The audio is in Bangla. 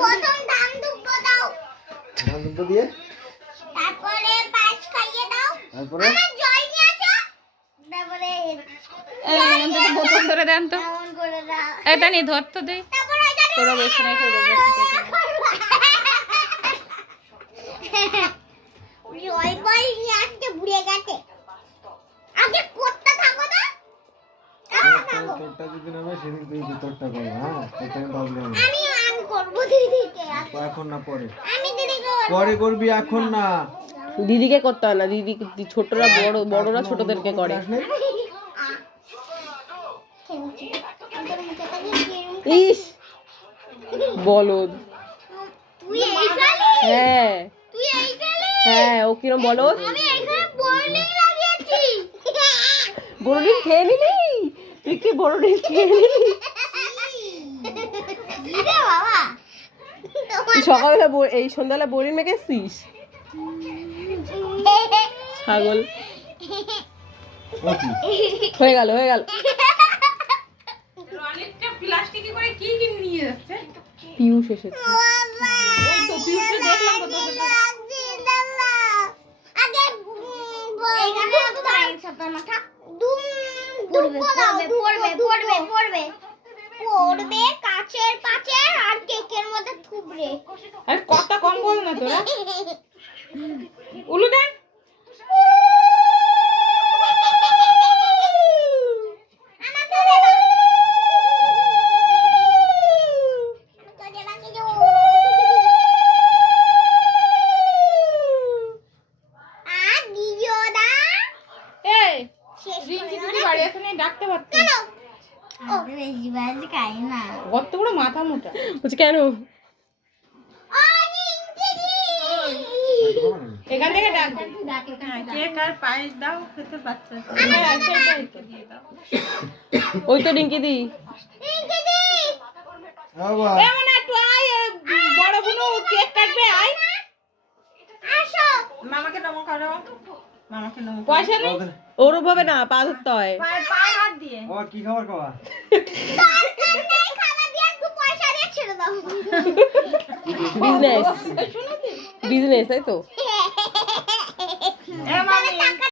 প্রথম ধান দুব্ব দাও, ধান দুব্ব দিয়ে তারপরে পায়েস খাইয়ে দাও, তারপরে আমার জল নিয়ে আসো, তারপরে আমাদের তো বোতল ধরে দেন তো। এমন করে দাও, এটা নি ধর তো দে। তারপরে ওইটা তোরা বেশি নাই করবো জল বল নিয়ে আসতে ভুলে গেছে। আগে করতে থাকো না, তোরটা যদি না হবে সেদিন তুই ভিতরটা করবি। হ্যাঁ এটা প্রবলেম আমি করবো দিদিকে, এখন না পরে আমি দিদিকে পরে করবি এখন না। দিদিকে করতে হয় না, দিদি ছোটরা বড়রা ছোটদেরকে করে। ইস বলদ। তুই এই গালে, হ্যাঁ তুই এই গালে, হ্যাঁ ও কিরম বলদ। আমি এখানে বোর্ডিং লাগিয়েছি। বড়দিন খেয়ে নিলি? তুই কি বড়দিন খেয়ে নিলি? ইরে বাবা, তুই সকালবেলা এই সন্ধ্যাবেলা বড়ি মেখেছিস? ছাগল। হয়ে গেল হয়ে গেল। অনেকটা প্লাস্টিকে করে কি কি নিয়ে যাচ্ছে। পিউষ এসেছে। ওই তো পিউষে দেখলাম তো তোকে। আগে এখানে তো দাঁড়িয়ে ছাতা মাথা পড়বে কাচের পাচে আর কেকের মধ্যে থুবড়ে। আরে কথা কম বল না তোরা। উলু দেন। এই রিঞ্জি দিদি বাড়ি এখানে ডাকতে পারতেন। কত বড় মাথা মোটা। বলছি কেন? এখান থেকে ডাক কেক আর পায়েস দাও খেতে বাচ্চা। হ্যাঁ সেটাই তো দিয়ে দাও। ওই তো রিঙ্কি দি। বাবা এমন একটু আয় বড় বুনু কেক কাটবে আয়। আসো মামাকে নমো করো। মামাকে নমো। পয়সা নেই। ওরও ভাবে না, পা ধরতে হয়। পায়ে হাত দিয়ে। বাবা কি খাবার খাওয়া? খাবার দিয়ে একটু পয়সা দিয়ে ছেড়ে দাও। বিজনেস বিজনেস তাই তো।